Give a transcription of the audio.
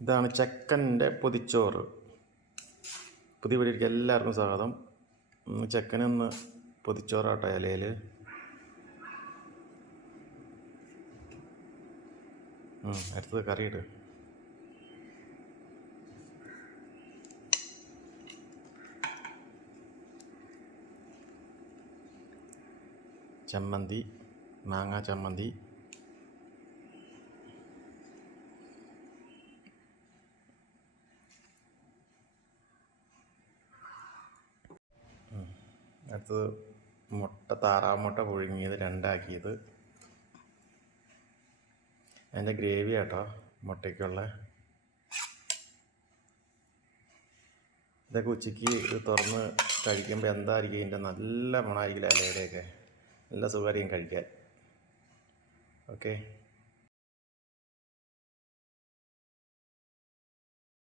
ഇതാണ് ചെക്കൻ്റെ പൊതിച്ചോറ്. പുതിയ വീട്ടിലേക്ക് എല്ലാവർക്കും സ്വാഗതം. ചെക്കനൊന്ന് പൊതിച്ചോറാട്ടോ ഇലയിൽ. അടുത്തത് കറിയിട്. ചമ്മന്തി, മാങ്ങാ ചമ്മന്തി, അടുത്തത് മുട്ട, താറാവ് മുട്ട പുഴുങ്ങിയത് 2 ആക്കിയത്. അതിൻ്റെ ഗ്രേവി ആട്ടോ മുട്ടയ്ക്കുള്ള. ഇതൊക്കെ ഉച്ചയ്ക്ക് ഇത് തുറന്ന് കഴിക്കുമ്പോൾ എന്തായിരിക്കും ഇതിൻ്റെ നല്ല മണമായിരിക്കില്ല ഇലയുടെയൊക്കെ. നല്ല സുഖമായിരിക്കും കഴിക്കാൻ. ഓക്കെ.